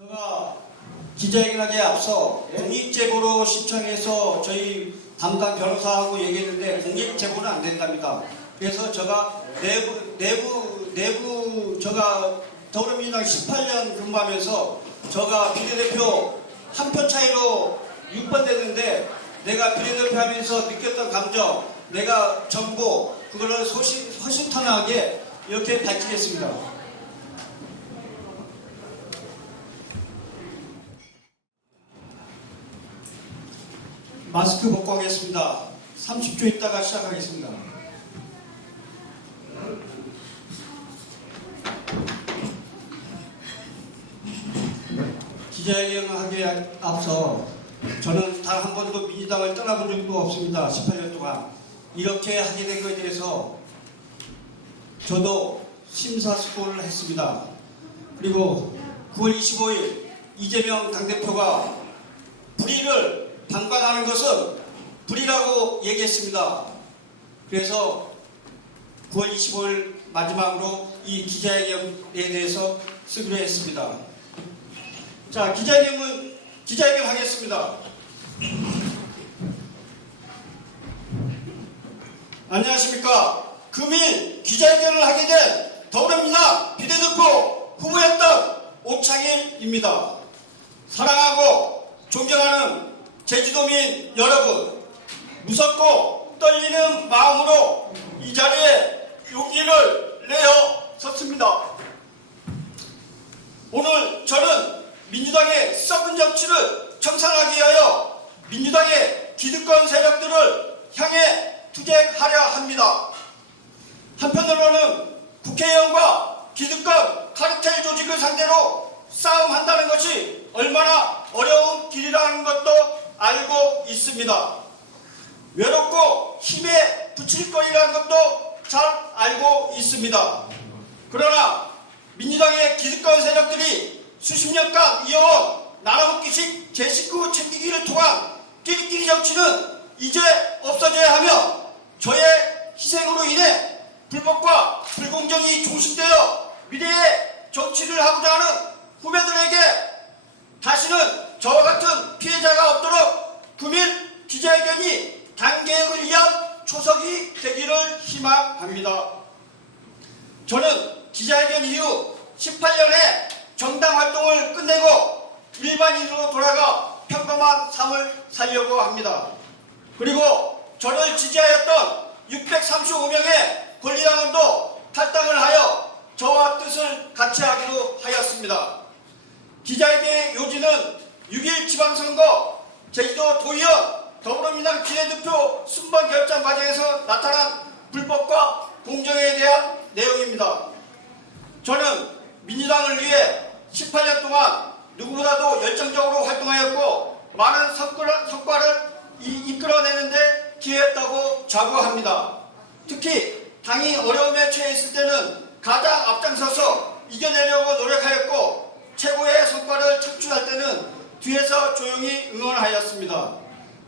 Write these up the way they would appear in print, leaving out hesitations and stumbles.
제가 기자회견하기에 앞서 공익제보로 신청해서 저희 담당 변호사하고 얘기했는데 공익제보는 안 된답니다. 그래서 제가 내부 제가 더불어민주당 18년 근무하면서 제가 비례대표 한 표 차이로 6번 됐는데 내가 비례대표 하면서 느꼈던 감정, 내가 정보 그거를 허심탄회하게 이렇게 밝히겠습니다. 마스크 벗고 하겠습니다. 30초 있다가 시작하겠습니다. 기자회견을 하기에 앞서 저는 단 한 번도 민주당을 떠나본 적도 없습니다. 18년 동안. 이렇게 하게 된 것에 대해서 저도 심사숙고를 했습니다. 그리고 9월 25일 이재명 당대표가 불의를 방관하는 것은 불의라고 얘기했습니다. 그래서 9월 25일 마지막으로 이 기자회견에 대해서 쓰기로 했습니다. 자, 기자회견 하겠습니다. 안녕하십니까. 금일 기자회견을 하게 된 더불어민주당 비례대표 후보였던 오창일입니다. 사랑하고 존경하는 제주도민 여러분, 무섭고 떨리는 마음으로 이 자리에 용기를 내어 섰습니다. 오늘 저는 민주당의 썩은 정치를 청산하기 위하여 민주당의 기득권 세력들을 향해 투쟁하려 합니다. 한편으로는 국회의원과 기득권 카르텔 조직을 상대로 싸움한다는 것이 얼마나 어려운 길이라는 것도 알고 있습니다. 외롭고 힘에 부칠 거리라는 것도 잘 알고 있습니다. 그러나 민주당의 기득권 세력들이 수십 년간 이어온 나라먹기식 제 식구 챙기기를 통한 끼리끼리 정치는 이제 없어져야 하며 저의 희생으로 인해 불법과 불공정이 종식되어 미래의 정치를 하고자 하는 후배들에게 다시는 저와 같은 피해자가 없도록 금일 기자회견이 당개혁을 위한 초석이 되기를 희망합니다. 저는 기자회견 이후 18년의 정당 활동을 끝내고 일반인으로 돌아가 평범한 삶을 살려고 합니다. 그리고 저를 지지하였던 635명의 권리당원도 탈당을 하여 저와 뜻을 같이 하기로 하였습니다. 기자회견의 요지는 6.1 지방선거, 제주도 도의원, 더불어민주당 비례대표 순번 결정 과정에서 나타난 불법과 공정에 대한 내용입니다. 저는 민주당을 위해 18년 동안 누구보다도 열정적으로 활동하였고 많은 성과를 이끌어내는데 기여했다고 자부합니다. 특히 당이 어려움에 처해 있을 때는 가장 앞장서서 이겨내려고 노력하였고 최고의 성과를 창출할 때는 뒤에서 조용히 응원하였습니다.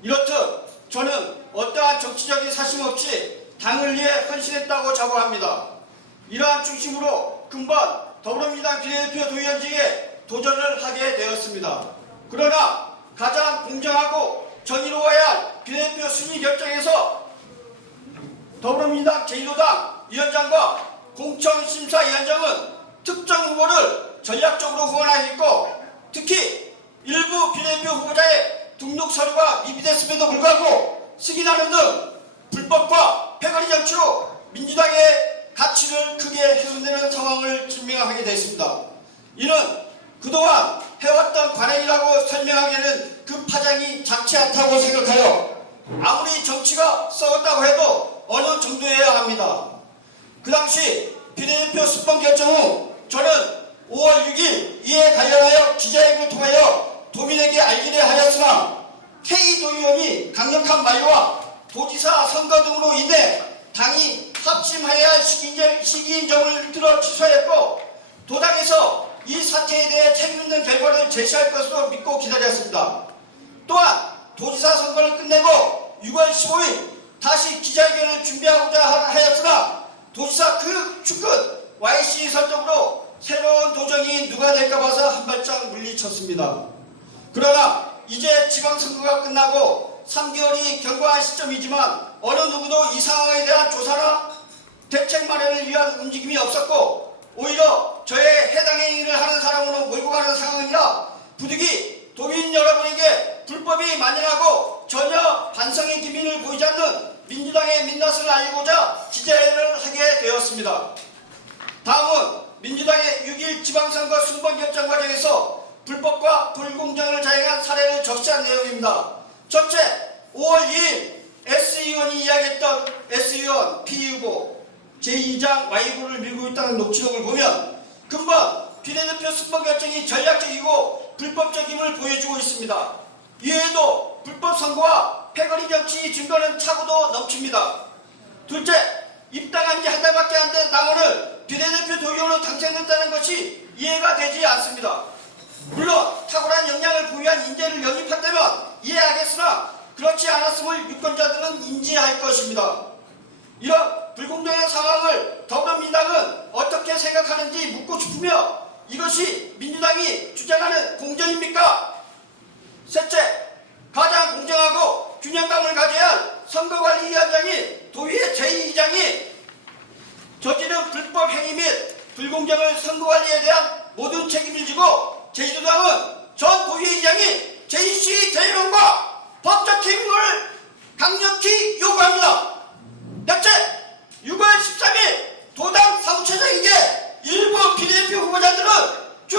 이렇듯 저는 어떠한 정치적인 사심 없이 당을 위해 헌신했다고 자부합니다. 이러한 중심으로 금번 더불어민주당 비례대표 도의원직에 도전을 하게 되었습니다. 그러나 가장 공정하고 정의로워야 할 비례대표 순위 결정에서 더불어민주당 제주도당 위원장과 공천심사위원장은 특정 후보를 전략적으로 후원하였고 특히 일부 비례대표 후보자의 등록 서류가 미비됐음에도 불구하고 승인하는 등 불법과 패거리 정치로 민주당의 가치를 크게 훼손되는 상황을 증명하게 됐습니다. 이는 그동안 해왔던 관행이라고 설명하기에는 그 파장이 작지 않다고 생각하여 아무리 정치가 썩었다고 해도 어느 정도여야 합니다. 그 당시 비례대표 수법 결정 후 저는 5월 6일 이에 관련하여 기자회견을 통하여 도민에게 알기를 하였으나 K도의원이 강력한 만류와 도지사 선거 등으로 인해 당이 합심해야 할 시기인 점을 들어 취소했고 도당에서 이 사태에 대해 책임있는 결과를 제시할 것으로 믿고 기다렸습니다. 또한 도지사 선거를 끝내고 6월 15일 다시 기자회견을 준비하고자 하였으나 도지사 그 축끝 YC 설정으로 새로운 도전이 누가 될까 봐서 한 발짝 물리쳐 쳤습니다. 그러나 이제 지방선거가 끝나고 3개월이 경과한 시점이지만 어느 누구도 이 상황에 대한 조사나 대책 마련을 위한 움직임이 없었고 오히려 저의 해당 행위를 하는 사람으로 몰고 가는 상황이라 부득이 도민 여러분에게 불법이 만연하고 전혀 반성의 기미를 보이지 않는 민주당의 민낯을 알리고자 기자회견을 하게 되었습니다. 다음은 민주당의 6.1 지방선거 순번 결정 과정에서 불법과 불공정을 자행한 사례를 적시한 내용입니다. 첫째, 5월 2일 S의원이 이야기했던 S의원 P후보 제2장 Y후보를 밀고 있다는 녹취록을 보면 근본 비례대표 순번 결정이 전략적이고 불법적임을 보여주고 있습니다. 이외에도 불법 선거와 패거리 정치 증거는 차고도 넘칩니다. 둘째, 입당한 지 한 달밖에 안 된 당원을 비례대표 도의원으로 당선했다는 것이 이해가 되지 않습니다. 물론 탁월한 역량을 부여한 인재를 영입한다면 이해하겠으나 그렇지 않았음을 유권자들은 인지할 것입니다. 이런 불공정한 상황을 더불어민주당은 어떻게 생각하는지 묻고 싶으며 이것이 민주당이 주장하는 공정입니까? 셋째, 가장 공정하고 균형감을 가져야 할 선거관리위원장인 도의회 제2의장이 저지른 불법 행위 및 불공정을 선거관리에 대한 모든 책임을 지고 제주도당은 전 도의회의장이 제이씨 대의원과 법적 책임을 강력히 요구합니다. 넷째, 6월 13일 도당 사무처장에게 일부 비례대표 후보자들은 중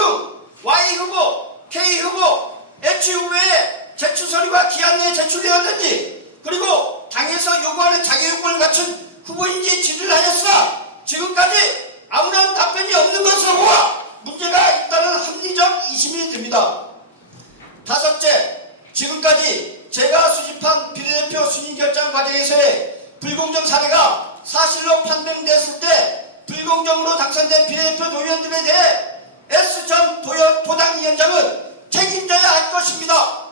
Y후보, K후보, H후보에 제출 서류가 기한 내에 제출되었는지 그리고 당에서 요구하는 자격요건을 갖춘 후보인지 질의를 하였으나 지금까지 아무런 답변이 없는 것으로 보아 문제가 있다는 합리적 의심이 듭니다. 다섯째, 지금까지 제가 수집한 비례대표 순위 결정 과정에서의 불공정 사례가 사실로 판명됐을 때 불공정으로 당선된 비례대표 도의원들에 대해 S 전 도당위원장은 책임져야 할 것입니다.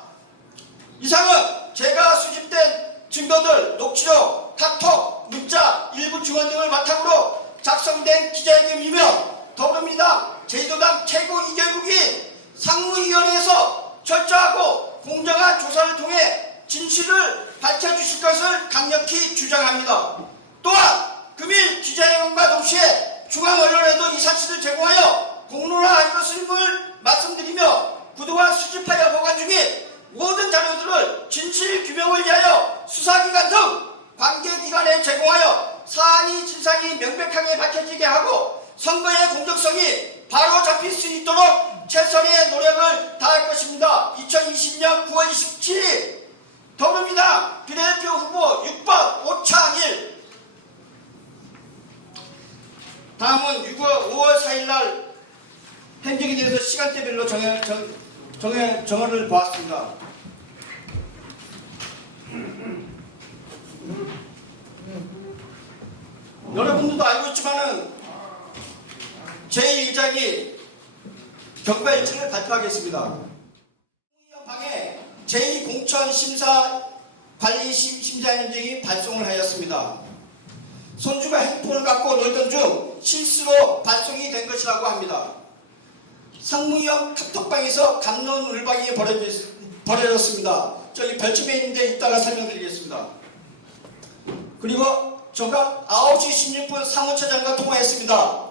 이상은 제가 수집된 증거들, 녹취록, 카톡, 문자, 일부 증언 등을 바탕으로 작성된 기자회견이며 더불어민주당 제주도당 최고 이결국인 상무위원회에서 철저하고 공정한 조사를 통해 진실을 밝혀주실 것을 강력히 주장합니다. 또한 금일 기자회견과 동시에 중앙언론에도 이 사실을 제공하여 공론화할 것을 말씀드리며 그동안 수집하여 보관 중인 모든 자료들을 진실 규명을 위하여 수사기관 등 관계기관에 제공하여 사안이 진상이 명백하게 밝혀지게 하고 선거의 공정성이 바로 잡힐 수 있도록 최선의 노력을 다할 것입니다. 2020년 9월 27일 더불어민주당 비례대표 후보 6번 오창일. 다음은 5월 4일날 행정에 대해서 시간대별로 정어를 보았습니다. 여러분들도 알고 있지만은 제2의장이 경과일지를 발표하겠습니다. 방에 제2공천심사관리심사위원장이 발송을 하였습니다. 손주가 핸드폰을 갖고 놀던 중 실수로 발송이 된 것이라고 합니다. 상무위원 카톡방에서 갑론을박이 벌어졌습니다. 저기 별침에 있는데 이따가 설명드리겠습니다. 그리고 저가 9시 16분 사무처장과 통화했습니다.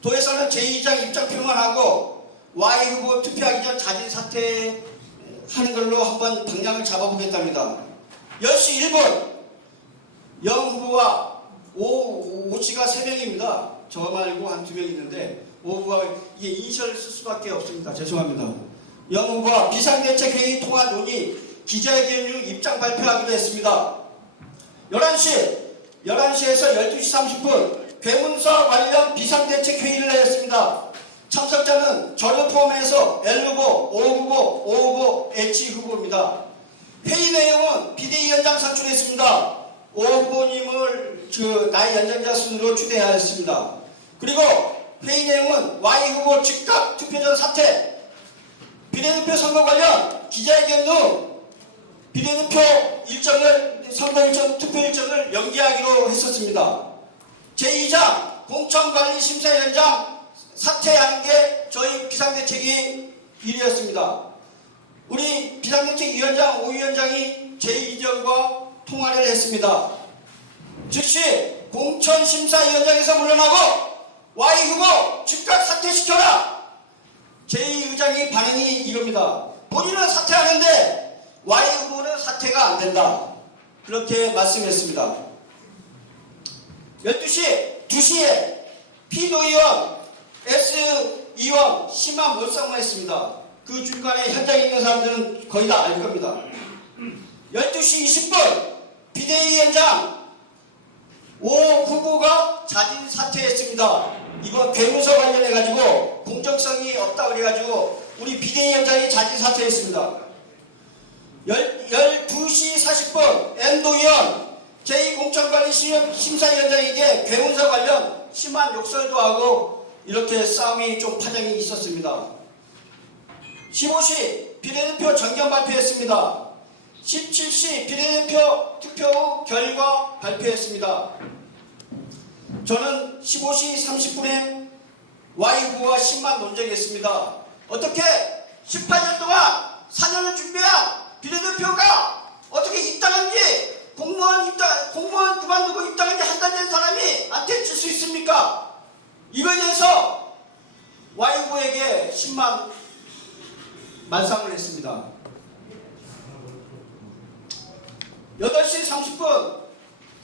도에서는 제2장 입장표만 하고 Y후보 투표하기 전 자진 사퇴하는 걸로 한번 방향을 잡아보겠답니다. 10시 1분 영후보와 오씨가 3명입니다. 저 말고 한 2명 있는데 오후보가 이게 이니셜을 쓸 수밖에 없습니다. 죄송합니다. 영후보와 비상대책회의 통화 논의 기자회견 중 입장 발표하기로 했습니다. 11시에서 12시 30분 괴문서 관련 비상대책회의를 하였습니다. 참석자는 저를 포함해서 L후보, O후보, O후보, H후보입니다. 회의 내용은 비대위원장 선출했습니다. O후보님을 나의 연장자 순으로 추대하였습니다. 그리고 회의 내용은 Y후보 즉각 투표 전 사퇴, 비례대표 선거 관련 기자회견 후 비례대표 선거 일정, 투표 일정을 연기하기로 했었습니다. 제2장 공천관리심사위원장 사퇴하는 게 저희 비상대책이 일이었습니다. 우리 비상대책위원장 오 위원장이 제 의견과 통화를 했습니다. 즉시 공천심사위원장에서 물러나고 Y 후보 즉각 사퇴시켜라. 제 의장의 반응이 이겁니다. 본인은 사퇴하는데 Y 후보는 사퇴가 안 된다. 그렇게 말씀했습니다. 2시에 P도 의원, S 의원 심한 몰상만 했습니다. 그 중간에 현장에 있는 사람들은 거의 다 알 겁니다. 12시 20분 비대위원장 오 후보가 자진 사퇴했습니다. 이번 괴문서 관련해가지고 공정성이 없다 그래가지고 우리 비대위원장이 자진 사퇴했습니다. 12시 40분 N도 의원 제2공천관리심사위원장에게 괴문서 관련 심한 욕설도 하고 이렇게 싸움이 좀 파장이 있었습니다. 15시 비례대표 정견 발표했습니다. 17시 비례대표 투표 후 결과 발표했습니다. 저는 15시 30분에 Y 후보와 10만 논쟁했습니다. 어떻게 18년 동안 4년을 준비한 비례대표가 어떻게 입당한지 공무원 그만두고 입당한지 한 달 된 사람이 한테 줄 수 있습니까? 이거에 대해서 Y 후보에게 10만 만상을 했습니다. 8시 30분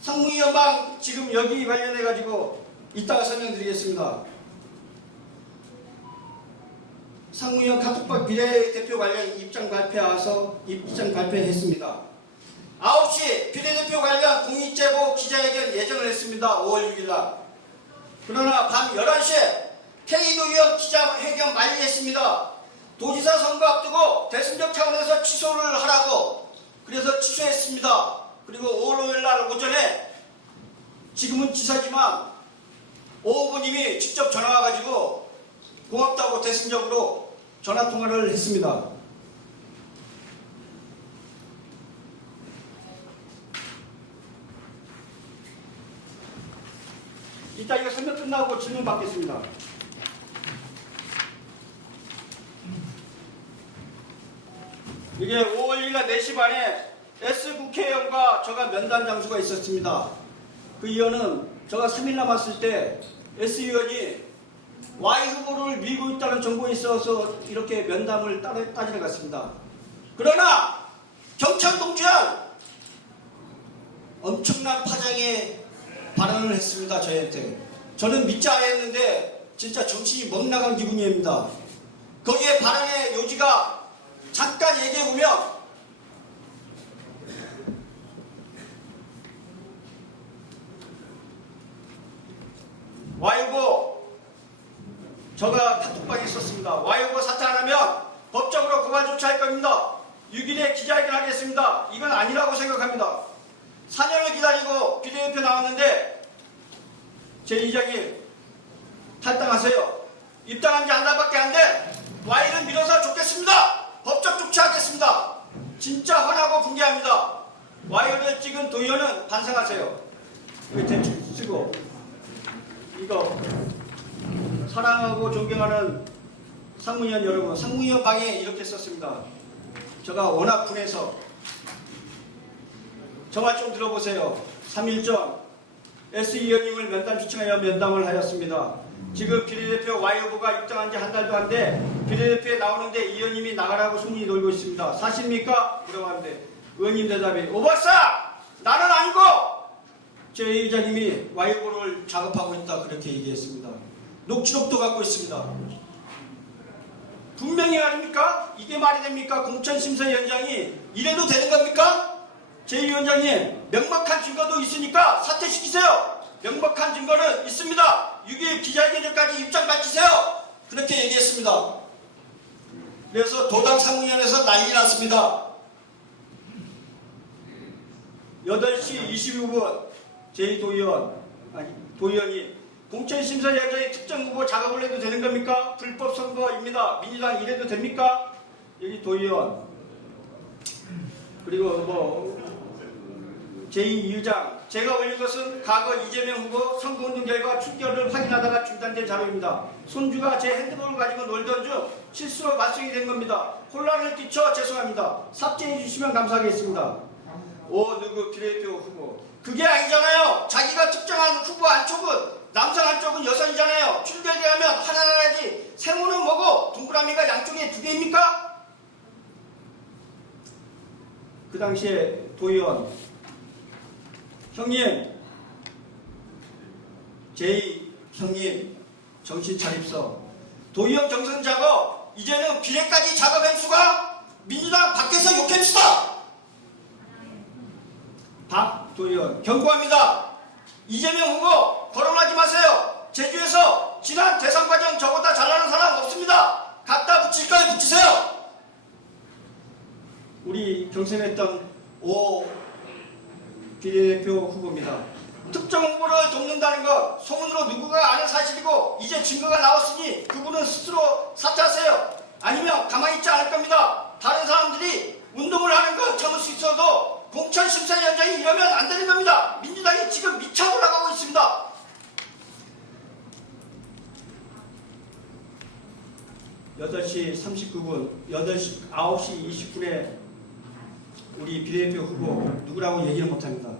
상무위원방 지금 여기 관련해가지고 이따가 설명드리겠습니다. 상무위원 카톡방 비례대표 관련 입장 발표했습니다. 9시 비례대표 관련 공익제보 기자회견 예정을 했습니다. 5월 6일날. 그러나 밤 11시에 K도 의원 기자회견 만리했습니다. 도지사 선거 앞두고 대승적 차원에서 취소를 하라고 그래서 취소했습니다. 그리고 5월 5일날 오전에 지금은 지사지만 오 후보님이 직접 전화 와가지고 고맙다고 대승적으로 전화통화를 했습니다. 이따 이거 설명 끝나고 질문 받겠습니다. 이게 5월 1일 4시 반에 S 국회의원과 저가 면담 장소가 있었습니다. 그 의원은 저가 3일 남았을 때 S 의원이 Y 후보를 밀고 있다는 정보에 있어서 이렇게 면담을 따지러 갔습니다. 그러나 경찰 동지한 엄청난 파장의 발언을 했습니다. 저희한테. 저는 믿자 했는데 진짜 정신이 멍 나간 기분입니다. 거기에 발언의 요지가 잠깐 얘기해보면 Y후보 저가 카톡방에 있었습니다. Y후보 사퇴 안 하면 법적으로 고발 조치할 겁니다. 6일에 기자회견 하겠습니다. 이건 아니라고 생각합니다. 4년을 기다리고 비례대표 나왔는데 제 이장님 탈당하세요. 입당한 지 한 달밖에 안 돼. Y를 밀어서 좋겠습니다. 법적 조치하겠습니다. 진짜 화나고 분개합니다. Y를 찍은 도의원은 반성하세요. 이거 대충 쓰고 이거 사랑하고 존경하는 상무위원 여러분, 상무위원 방에 이렇게 썼습니다. 제가 워낙 분해서 저 말 좀 들어보세요. 3일 전 S 의원님을 면담 지청하여 면담을 하였습니다. 지금 비례대표 Y 후보가 입당한 지 한 달도 안 돼 비례대표에 나오는데 의원님이 나가라고 소문이 돌고 있습니다. 사실입니까? 물어봤는데 의원님 대답이 오박사! 나는 아니고! 제 의장님이 Y 후보를 작업하고 있다 그렇게 얘기했습니다. 녹취록도 갖고 있습니다. 분명히 아닙니까? 이게 말이 됩니까? 공천심사위원장이 이래도 되는 겁니까? 제2위원장님 명백한 증거도 있으니까 사퇴시키세요. 명백한 증거는 있습니다. 6일 기자회견까지 입장 밝히세요. 그렇게 얘기했습니다. 그래서 도당 상무위원회에서 난리 났습니다. 8시 22분 도의원이 공천심사위원장이 특정 후보 작업을 해도 되는 겁니까? 불법 선거입니다. 민주당 이래도 됩니까? 여기 도의원 그리고 제2의장, 제가 올린 것은 과거 이재명 후보 선거운동 결과 출결을 확인하다가 중단된 자료입니다. 손주가 제 핸드폰을 가지고 놀던 중 실수로 발송이 된 겁니다. 혼란을 끼쳐 죄송합니다. 삭제해 주시면 감사하겠습니다. 누구 비례대표 후보. 그게 아니잖아요. 자기가 특정한 후보 한쪽은 남성 한쪽은 여성이잖아요. 출결되면 하나하나지 세모는 뭐고 동그라미가 양쪽에 두 개입니까? 그 당시에 도의원 형님, 제2 형님 정신 차립서. 도의원 경선 작업 이제는 비례까지 작업한 수가 민주당 밖에서 욕했수다. 박 도의원 경고합니다. 이재명 후보 거론하지 마세요. 제주에서 지난 대선과정 저보다 잘나는 사람 없습니다. 갖다 붙일 걸 붙이세요. 우리 경선했던 오 비례대표 후보입니다. 특정 후보를 돕는다는 것 소문으로 누구가 아는 사실이고 이제 증거가 나왔으니 그분은 스스로 사퇴하세요. 아니면 가만히 있지 않을 겁니다. 다른 사람들이 운동을 하는 건 참을 수 있어도 공천심사위원장이 이러면 안 되는 겁니다. 민주당이 지금 미쳐 올라가고 있습니다. (8시 39분) 9시 20분에 우리 비례대표 후보 누구라고 얘기를 못합니다.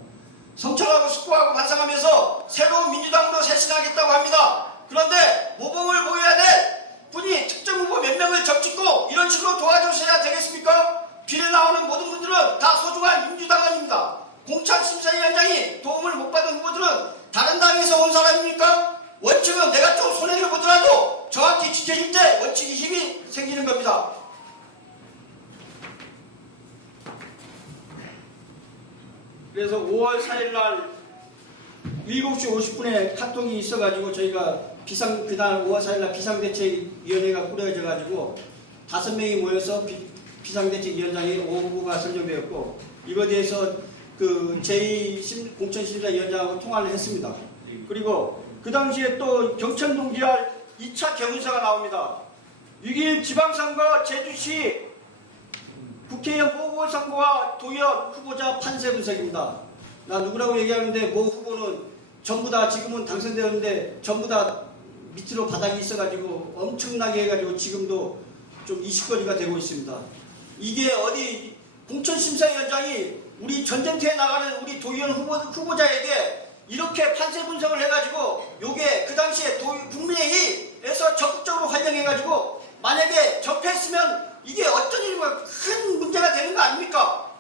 성찰하고 숙고하고 반성하면서 새로운 민주당으로 쇄신하겠다고 합니다. 그런데 모범을 보여야 될 분이 특정 후보 몇 명을 적짓고 이런 식으로 도와주셔야 되겠습니까? 비례 나오는 모든 분들은 다 소중한 민주당원입니다. 공천심사위원장이 도움을 못 받은 후보들은 다른 당에서 온 사람입니까? 원칙은 내가 좀 손해를 보더라도 정확히 지켜질 때 원칙이 힘이 생기는 겁니다. 그래서 5월 4일날 7시 50분에 카톡이 있어가지고 저희가 그날 5월 4일날 비상대책위원회가 꾸려져가지고 5명이 모여서 비상대책위원장이 5후보가 선정되었고 이거에 대해서 그 제2공천심사위원장하고 통화를 했습니다. 그리고 그 당시에 또 경천동 지할 2차 경운사가 나옵니다. 6.1 지방선거 제주시 국회의원 보궐선거와 도의원 후보자 판세 분석입니다. 나 누구라고 얘기하는데 모 후보는 전부 다 지금은 당선되었는데 전부 다 밑으로 바닥이 있어가지고 엄청나게 해가지고 지금도 좀 이슈거리가 되고 있습니다. 이게 어디 공천심사위원장이 우리 전쟁터에 나가는 우리 도의원 후보자에게 이렇게 판세 분석을 해가지고 요게 그 당시에 국민의힘에서 적극적으로 활용해가지고 만약에 접했으면 이게 어떤 일인가 큰 문제가 되는 거 아닙니까?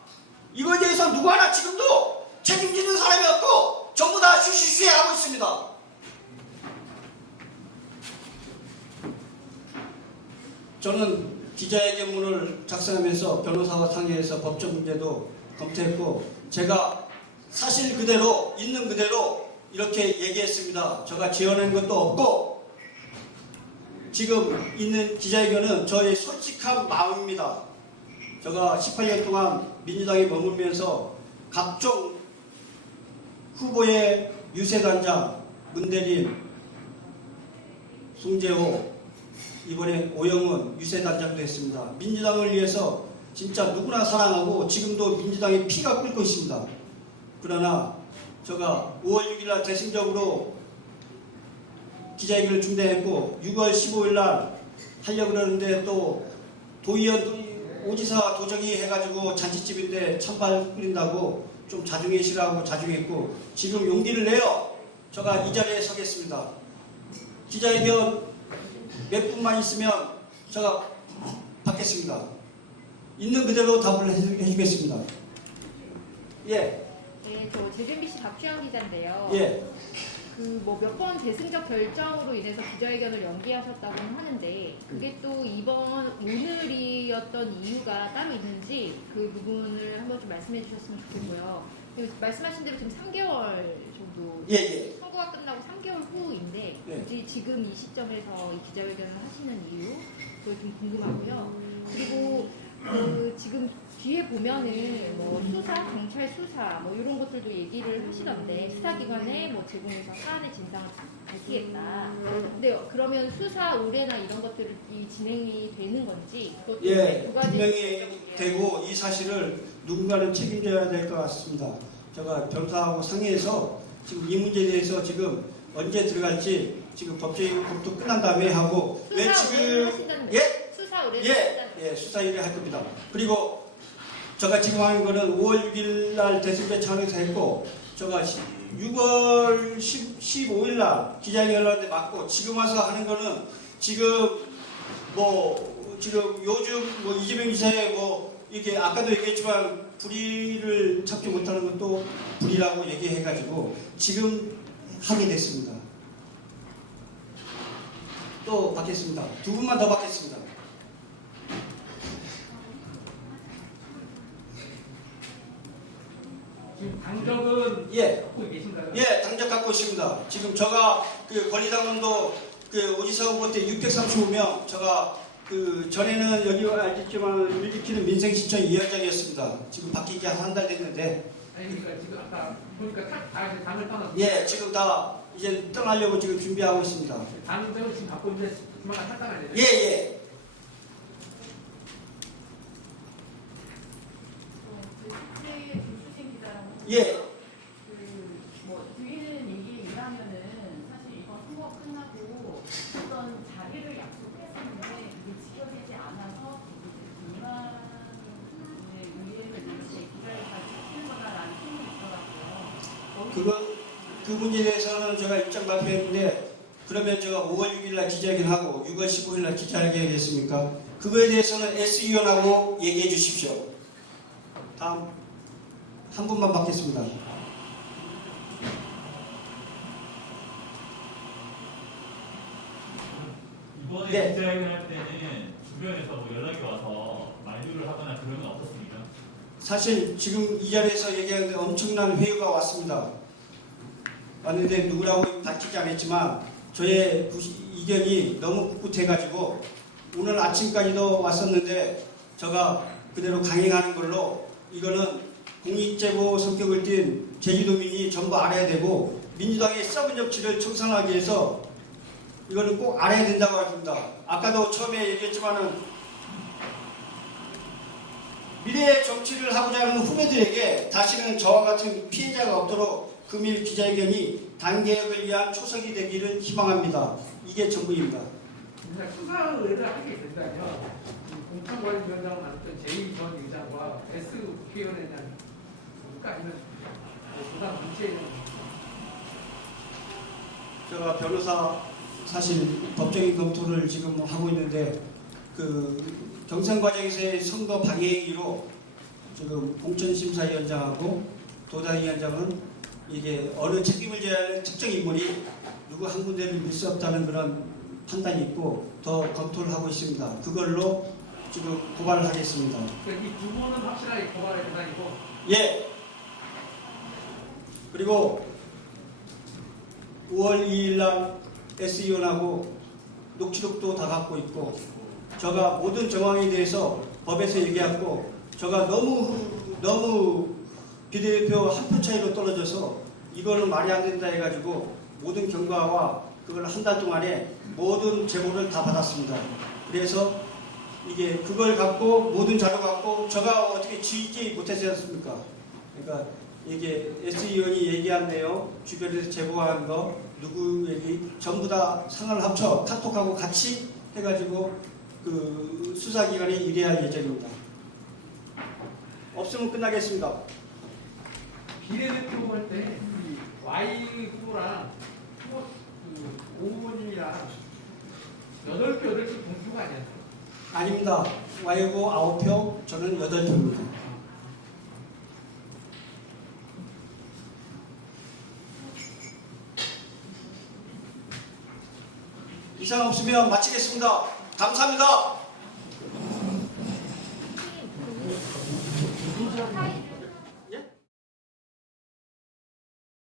이거에 대해서 누구 하나 지금도 책임지는 사람이 없고 전부 다 쉬쉬쉬 하고 있습니다. 저는 기자회견문을 작성하면서 변호사와 상의해서 법적 문제도 검토했고 제가 사실 그대로 있는 그대로 이렇게 얘기했습니다. 제가 지어낸 것도 없고 지금 있는 기자회견은 저의 솔직한 마음입니다. 제가 18년 동안 민주당에 머물면서 각종 후보의 유세단장, 문대림, 송재호, 이번에 오영훈 유세단장도 했습니다. 민주당을 위해서 진짜 누구나 사랑하고 지금도 민주당의 피가 끓고 있습니다. 그러나 제가 5월 6일날 대승적으로 기자회견을 중단했고 6월 15일날 하려고 그러는데 또 도의원 오지사 도정이 해가지고 잔치집인데 찬밥 끓인다고 좀 자중해 시라고 자중했고 지금 용기를 내어 제가 이 자리에 서겠습니다. 기자회견 몇 분만 있으면 제가 받겠습니다. 있는 그대로 답을 해주겠습니다. 예. 네, 저 JMBC 박주영 기자인데요. 예. 그 뭐 몇 번 대승적 결정으로 인해서 기자회견을 연기하셨다고는 하는데 그게 또 이번 오늘이었던 이유가 따로 있는지 그 부분을 한번 좀 말씀해 주셨으면 좋겠고요. 그리고 말씀하신 대로 지금 3개월 정도 선거가 끝나고 3개월 후인데 굳이 지금 이 시점에서 이 기자회견을 하시는 이유 그걸 좀 궁금하고요. 그리고 그 지금 뒤에 보면은 뭐 수사, 경찰 수사 뭐 이런 것들도 얘기를 하시던데 수사기관에 뭐 제공해서 사안의 진상을 밝히겠다. 근데 그러면 수사 의뢰나 이런 것들이 진행이 되는 건지 그것도 예, 분명히 되고 이 사실을 누군가는 책임져야 될 것 같습니다. 제가 변호사하고 상의해서 지금 이 문제에 대해서 지금 언제 들어갈지 지금 법도 끝난 다음에 하고 왜 수사 의뢰를 지금 하신다는 예? 거예요? 수사 의뢰를 하신다는 예, 수사 일을 할 겁니다. 그리고 제가 지금 하는 거는 5월 6일 날 대승배 차원에서 했고 제가 6월 15일 날 기자회견을 하는데 맞고 지금 와서 하는 거는 지금 지금 요즘 이재명 기사의 이게 아까도 얘기했지만 불의를 찾지 못하는 것도 불의라고 얘기해가지고 지금 하게 됐습니다. 또 받겠습니다. 두 분만 더 받겠습니다. 지금 당적은 예. 갖고 계신가요? 예, 당적 갖고 있습니다. 지금 제가 그 권리당원도 그 오지사 후보 때 635명, 제가 그 전에는 여기 알겠지만 일으키는 민생신청 위원장이었습니다. 지금 바뀐 지 한 달 됐는데, 아니 그러니까 지금 아까 보니까 다 당을 떠났어요. 예, 지금 다 이제 떠나려고 지금 준비하고 있습니다. 당적은 지금 갖고 있는데 조만간 탈당해야 돼요. 예, 예. 제 김수진 기자라고 예. 드리는 얘기 일하면은 사실 이번 선거 끝나고 어떤 자리를 약속했었는데 그게 지켜지지 않아서 이만 의회에서 이렇게 기자를 다시 시키는 거다라는 소문이 있더라고요. 그 문제에 대해서는 제가 입장 발표했는데, 그러면 제가 5월 6일 날 기자회견하고 6월 15일 날 기자회견 하겠습니까? 그거에 대해서는 S위원하고 얘기해 주십시오. 다음 한 분만 받겠습니다. 이번에 네. 기자회견 할 때는 주변에서 연락이 와서 만류를 하거나 그런 건 없었습니까? 사실 지금 이 자리에서 얘기하는데 엄청난 회유가 왔습니다. 왔는데 누구라고 밝히지 않았지만 저의 이견이 너무 꿋꿋해가지고 오늘 아침까지도 왔었는데 제가 그대로 강행하는 걸로, 이거는 공익제보 성격을 띤 제주도민이 전부 알아야 되고 민주당의 썩은 정치를 청산하기 위해서 이거는 꼭 알아야 된다고 합니다. 아까도 처음에 얘기했지만은 미래의 정치를 하고자 하는 후배들에게 다시는 저와 같은 피해자가 없도록 금일 기자회견이 당개혁을 위한 초석이 되기를 희망합니다. 이게 전부입니다. 그냥 수사 의뢰를 하게 된다면 공천관리위원장을 맡았던 제이 전 의장과 S 국회의원에 대한 뭔가 아니면 부당 문체에 대한 제가 변호사 사실 법적인 검토를 지금 하고 있는데 그 경선 과정에서의 선거 방해행위로 지금 공천심사위원장하고 도당위원장은 이게 어느 책임을 져야 하는 특정 인물이 누구 한 군데를 밀 수 없다는 그런 판단이 있고 더 검토를 하고 있습니다. 그걸로 지금 고발을 하겠습니다. 그러니까 이 두 분은 확실하게 고발의 대상이고 예. 그리고 5월 2일 날 S위원하고 녹취록도 다 갖고 있고, 제가 모든 정황에 대해서 법에서 얘기했고, 제가 너무 비례대표 한 표 차이로 떨어져서 이거는 말이 안 된다 해가지고 모든 경과와 그걸 한 달 동안에 모든 제보를 다 받았습니다. 그래서 이게 그걸 갖고 모든 자료 갖고 제가 어떻게 지휘지 못하지 않습니까? 그러니까 이게 S위원이 얘기한 내용, 주변에서 제보한 거, 누구 얘기 전부 다 상을 합쳐 카톡하고 같이 해가지고 그 수사기관에 의뢰할 예정입니다. 없으면 끝나겠습니다. 비례대표 할 때 우리 Y 후보랑 후보 오 후보님이랑 8표 동표가 아니었어요. 아닙니다. Y고 9표, 저는 8표입니다. 이상 없으면 마치겠습니다. 감사합니다.